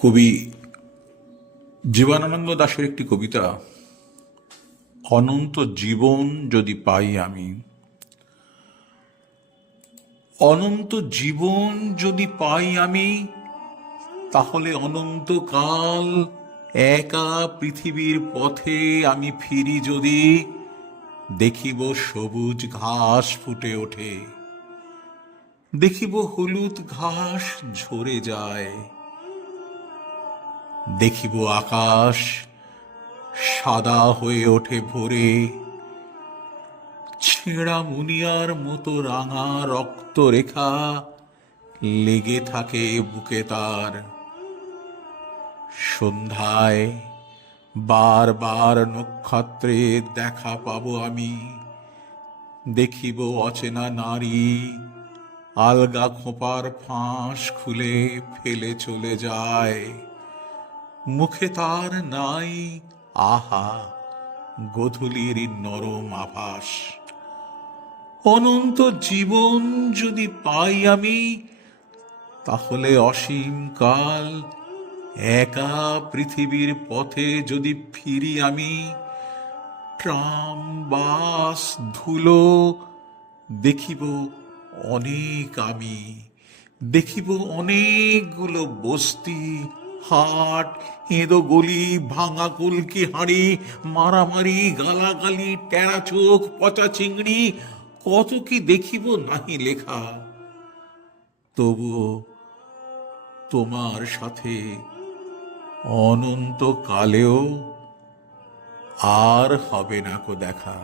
কবি জীবনানন্দ দাশের একটি কবিতা, অনন্ত জীবন যদি পাই আমি। অনন্ত জীবন যদি পাই আমি, তাহলে অনন্তকাল একা পৃথিবীর পথে আমি ফিরি যদি, দেখিব সবুজ ঘাস ফুটে ওঠে, দেখিব হলুদ ঘাস ঝরে যায়, দেখিব আকাশ সাদা হয়ে ওঠে ভোরে, ছেঁড়া মুনিয়ার মতো রাঙা রক্ত রেখা লেগে থাকে বুকে তার। সন্ধ্যায় বারবার নক্ষত্রের দেখা পাবো আমি, দেখিব অচেনা নারী আলগা খোঁপার ফাঁস খুলে ফেলে চলে যায়। মুখে তার নাই আহা গোধূলির নরম আভাস। অনন্ত জীবন যদি পাই আমি, তাহলে অসীম কাল একা পৃথিবীর পথে যদি ফিরি আমি। ট্রাম বাস ধুলো দেখিব অনেক আমি, দেখিব অনেকগুলো বস্তি, হাট, হেঁদো গলি, ভাঙা কলকি হাঁড়ি, মারামারি, গালাগালি, টেরা চোখ, পচা চিংড়ি, কত কি দেখিব নাহি লেখা। তবুও তোমার সাথে অনন্তকালেও আর হবে না কো দেখা।